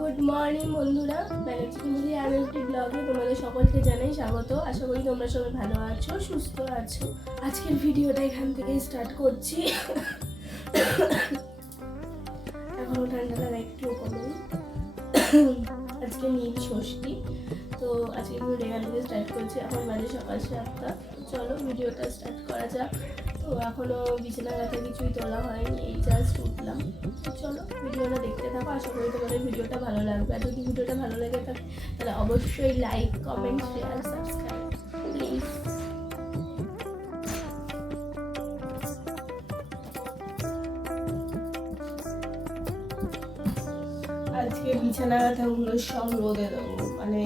Good morning বন্ধুরা, ব্যানার্জি আর একটি ব্লগে তোমাদের সকলকে জানাই স্বাগত। আশা করি তোমরা সবাই ভালো আছো, সুস্থ আছো। আজকের ভিডিওটা এখান থেকে স্টার্ট করছি। এখনও ঠান্ডা লাগা একটু কমে। আজকে নীল ষষ্ঠী, তো আজকে ভিডিওটা এখান থেকে স্টার্ট করছি। এখন বাজে সকাল 7টা। চলো ভিডিওটা স্টার্ট করা যাক। তো এখনও বিছানা কাঁথা কিছুই তোলা হয়নি, এই জাস্ট উঠলাম। চলো ভিডিওটা দেখতে থাকো, আশা করি তোমাদের ভিডিওটা ভালো লাগবে। আর যদি ভিডিওটা ভালো লেগে থাকে তাহলে অবশ্যই like, comment, share, subscribe please. আজকে বিছানা কাঁথাগুলো সব রোদে দেবো, মানে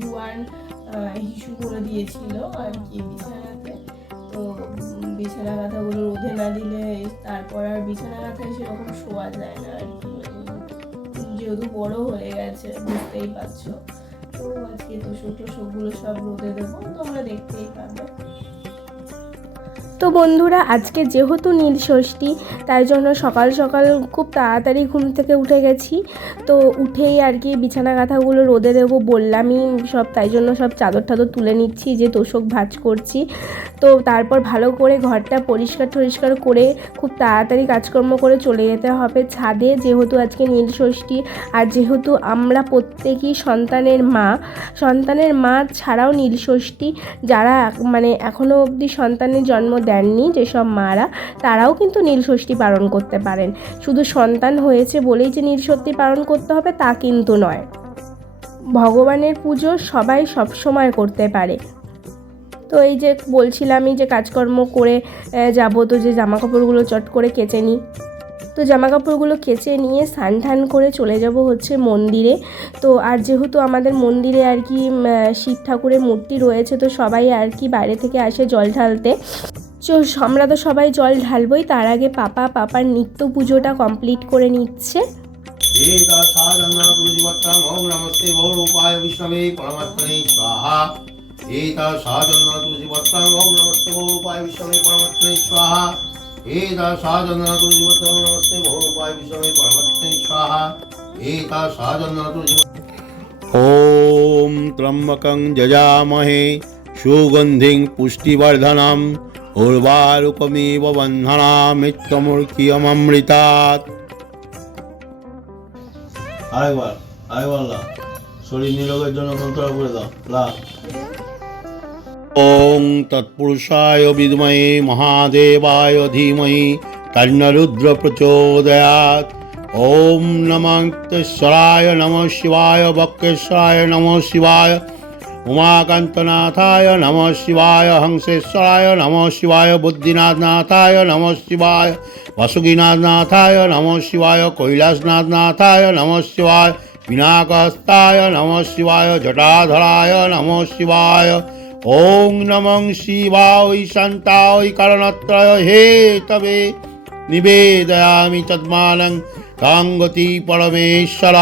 জোয়ান হিসু করে দিয়েছিল আর কি বিছানাতে। তো বিছানা কাঁথাগুলো রোদে না দিলে তারপর আর বিছানা কাঁথায় সেরকম শোয়া যায় না আর কি, যেহেতু বড় হয়ে গেছে বুঝতেই পারছো। তো আজকে তোষকগুলো সব রোদে দেবো, তোমরা দেখতেই পাবে। তো বন্ধুরা, আজকে যেহেতু নীল ষষ্ঠী তাই জন্য সকাল সকাল খুব তাড়াতাড়ি ঘুম থেকে উঠে গেছি। তো উঠেই আর কি বিছানা কাঁথাগুলো রোদে দেবো বললামই সব, তাই জন্য সব চাদর টাদর তুলে নিচ্ছি, যে তোষক ভাঁজ করছি। তো তারপর ভালো করে ঘরটা পরিষ্কার করে খুব তাড়াতাড়ি কাজকর্ম করে চলে যেতে হবে ছাদে, যেহেতু আজকে নীল ষষ্ঠী। আর যেহেতু আমরা প্রত্যেকেই সন্তানের মা ছাড়াও নীল ষষ্ঠী যারা মানে এখনও অবধি সন্তানের জন্ম দেননি যেসব মারা, তারাও কিন্তু নীল ষষ্ঠী পালন করতে পারেন। শুধু সন্তান হয়েছে বলেই যে নীল ষষ্ঠী পালন করতে হবে তা কিন্তু নয়। ভগবানের পুজো সবাই সবসময় করতে পারে। তো এই যে বলছিলামই যে কাজকর্ম করে যাব, তো যে জামা কাপড়গুলো চট করে কেচে নিই। তো জামা কাপড়গুলো কেচে নিয়ে স্নান টান করে চলে যাব হচ্ছে মন্দিরে। তো আর যেহেতু আমাদের মন্দিরে আর কি শিব ঠাকুরের মূর্তি রয়েছে, তো সবাই আর কি বাইরে থেকে আসে জল ঢালতে। তো আমরা তো সবাই জল ঢালবই, তার আগে পাপার নিত্য পুজোটা কমপ্লিট করে নিচ্ছে। ओम त्र्यंबकं यजामहे सुगंधिं पुष्टिवर्धनम् उर्वारुकमिव बन्धनाम् मृत्युमृत्युममृतात्। আরেকবার লা শরীর নিরোগের জন্য মন্ত্র করে দাও। লা ওং তৎপুরুষায় বিদ্মহে মহাদেবায় ধীমহি তন্নো রুদ্র প্রচোদয়াৎ। ओम नमस्तेश्वराय नमः शिवाय बक्रेश्वराय नमः शिवाय उमाकांतनाथाय नमः शिवाय हंसेश्वराय नमः शिवाय बुद्धिनाथनाथाय नमः शिवाय वसुकीनाथनाथाय नमः शिवाय कैलासनाथनाथाय नमः शिवाय पिनाकहस्ताय नमः शिवाय जटाधराय नमः शिवाय। ओं नमः शिवाय शान्ताय कारणत्रय हेतवे निवेदयामि तद्मानं कांगति परमेश्वर।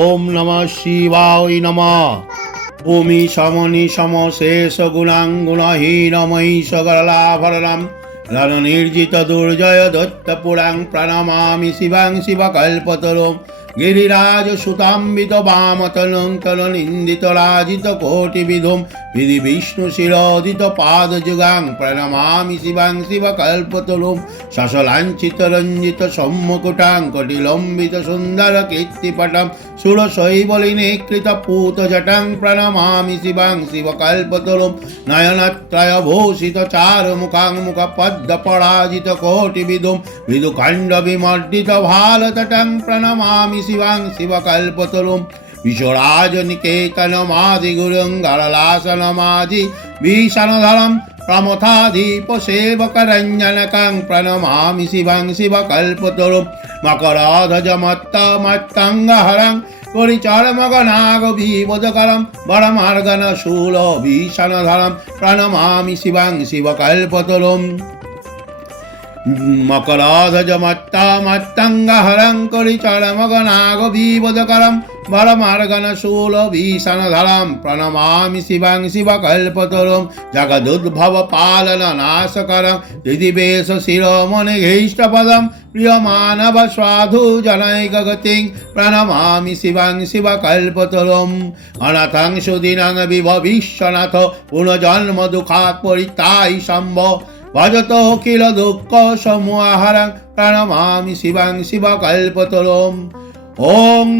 ओम नमः शिवाय नमः। भूमि समनि समशेष गुणांगुणहीनमयी सगलाभरणं रणनिर्जित दुर्जय दत्तपुरां प्रणमामि शिवां शिवकल्पतरुं गिरिराज सुताम्बित वामतनं तननिन्दित राजित कोटिविधुं विधि विष्णु शिरोदित पादजुगां प्रणमामि शिवां शिवकल्पतरुं शशलाञ्छित रञ्जित सम्मुकुटां कटिलम्बित सुन्दर कीर्तिपटं सुरशैवलिनीकृत पूतजटां प्रणमामि शिवां शिवकल्पतरुं नयनत्रय भूषित चारुमुखां मुखपद्मपराजित कोटिविधुं विदुखण्ड विमर्दित भालतटं प्रणमामि शिवां शिवकल्पतरुं विश्वराज निकेतनमादिगुरुं गरलासनमादि भीषणधरं प्रमथाधीप सेवकरञ्जनकं प्रणमामि शिवां शिवकल्पतरुं मकराधजमत्तमत्तङ्गहरं परिचरमगनागभीवदकरं वरमार्गनशूल भीषणधरं प्रणमामि शिवां शिवकल्पतरुं मकराधजमत्तमत्तङ्गहरं परिचरमगनागभीवदकरं वरमार्गनशूलभीषणधरं प्रणमामि शिवां शिवकल्पतरुं जगदुद्भवपालननाशकरं दिदिवेश शिरोमणिघैष्टपदं প্রিয়মানব সাধু জনৈকগতিং প্রণমামি শিবং শিবকল্পতরুম অনাথং সুদিনং বিভবিশ্বনাথ পুনর্জন্ম দুঃখাৎ পরিত্রায় সম্ভ ভজত কিল দুঃখ সমূহহরং প্রণমামি শিবং শিবকল্পতরুম ওম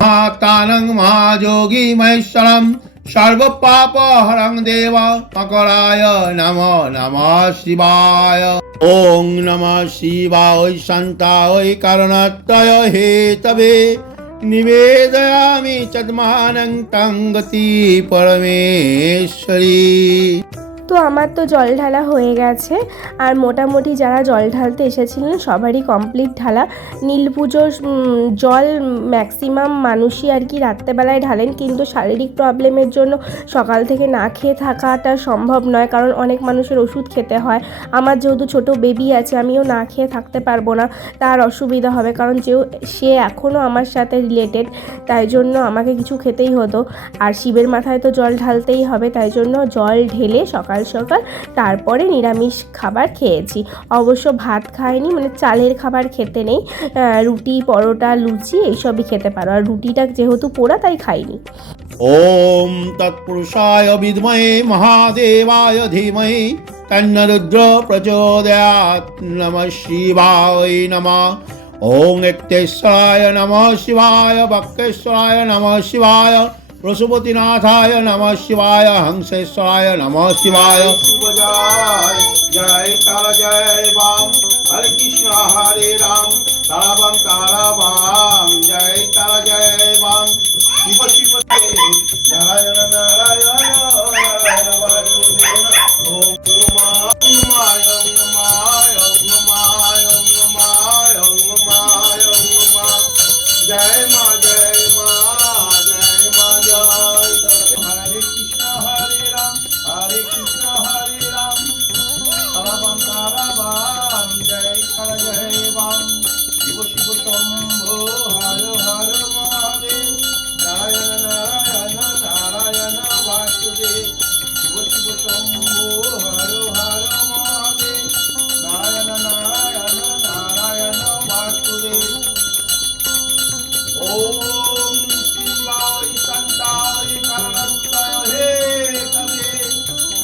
মহাত্মানং মহাযোগী মহেশ্বরম সর্বপাপহরং দেব মকরায় নমো নমঃ শিবায়। ওং নমঃ শিবায় শান্তায় কারণাত্ময় হেতবে নিবেদয়ামি চদ্মানং তং গতি পরমেশ্বরী। তো আমার তো জল ঢালা হয়ে গেছে, আর মোটামুটি যারা জল ঢালতে এসেছিলেন সবারই কমপ্লিট ঢালা। নীল পুজোর জল ম্যাক্সিমাম মানুষই আর কি রাত্রেবেলায় ঢালেন, কিন্তু শারীরিক প্রবলেমের জন্য সকাল থেকে না খেয়ে থাকাটা সম্ভব নয়, কারণ অনেক মানুষের ওষুধ খেতে হয়। আমার যেহেতু ছোট বেবি আছে, আমিও না খেয়ে থাকতে পারবো না, তার অসুবিধা হবে, কারণ সে এখনও আমার সাথে রিলেটেড, তাই জন্য আমাকে কিছু খেতেই হতো। আর শিবের মাথায় তো জল ঢালতেই হবে, তাই জন্য জল ঢেলে সকাল সকাল তারপরে নিরামিষ খাবার খেয়েছি। অবশ্য ভাত খাইনি, মানে চালের খাবার খেতে নেই, রুটি পরোটা লুচি এইসবই খেতে পারো, আর রুটিটা যেহেতু পোড়া তাই খাইনি। ওম তৎপুরুষায় বিদ্মহে মহাদেবায় ধীমহি তন্ন রুদ্র প্রচোদয়াৎ। নমঃ শিবায় নমঃ। ওং একটেশ্বরায় নমঃ শিবায়, বক্রেশ্বরায় নমঃ শিবায়, পশুপতিনাথায় নমঃ শিবায়, হংসেশ্বরায় নমঃ শিবায়। শিব জয় জয় তারা জয় বাম, হরে কৃষ্ণ হরে রাম, তারাবাম তারাবাম, জয় তারা জয় বাম। শিব শিব নারায়ণ নারায়ণ নারায়ণ বাসুদেব। ওম নমায় ওম নমায় ওম নমায় ওম নমায় ওম নমায় ওম নমায়। জয় মা জয় মা জয় মা জয়। হরে কৃষ্ণ হরে রাম, হরে কৃষ্ণ হরে রাম, তারাবাম তারাবাম, জয় তারা জয় বাম। শিব শিব শম্ভো হর হর মহাদেব, নারায়ণ নারায়ণ নারায়ণ বাসুদেব। শিব শিব শম্ভো হর হর মহাদেব, নারায়ণ নারায়ণ নারায়ণ বাসুদেব। ওম শিবায় শান্তায় কারণাত্ময় হেতবে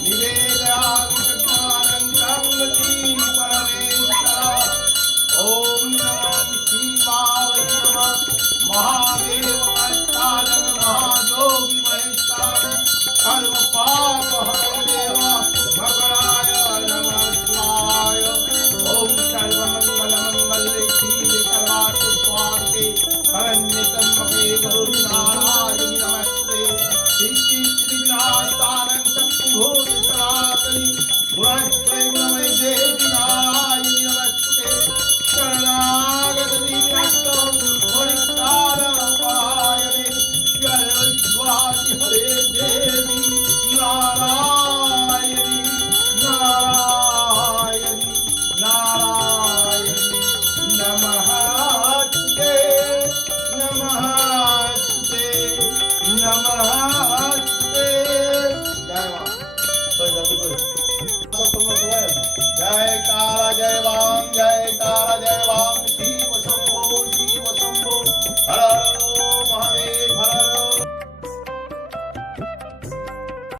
নিবেদয়ামি চক্রানং তং গতি পরমেশ্বর। ওম নমঃ শিবায় নমঃ মহাদেবাত্মানং মহাযোগী মহেশ্বরং সর্বপাপহরং দেব মকরায় নমঃ শিবায়। ওম সর্বমঙ্গলমঙ্গলে শিবে সর্বার্থসাধকে শরণ্যত্র্যম্বকে গৌরি নারায়ণি নমস্তে। সৃষ্টি স্থিতি বিনাশানাং শক্তিভূতে সনাতনি গুণাশ্রয় গুণময় দেবি নারায়ণি নমস্তে। শরণাগত দীননাথং পরিত্রাণপরায়ণে শিবাশি হরে দেবি নারায়ণি নারায়ণি নারায়ণি নমস্তে নমস্তে নমস্তে। জয় মা। জয় তারা জয় বাম, জয় তারা জয় বাম।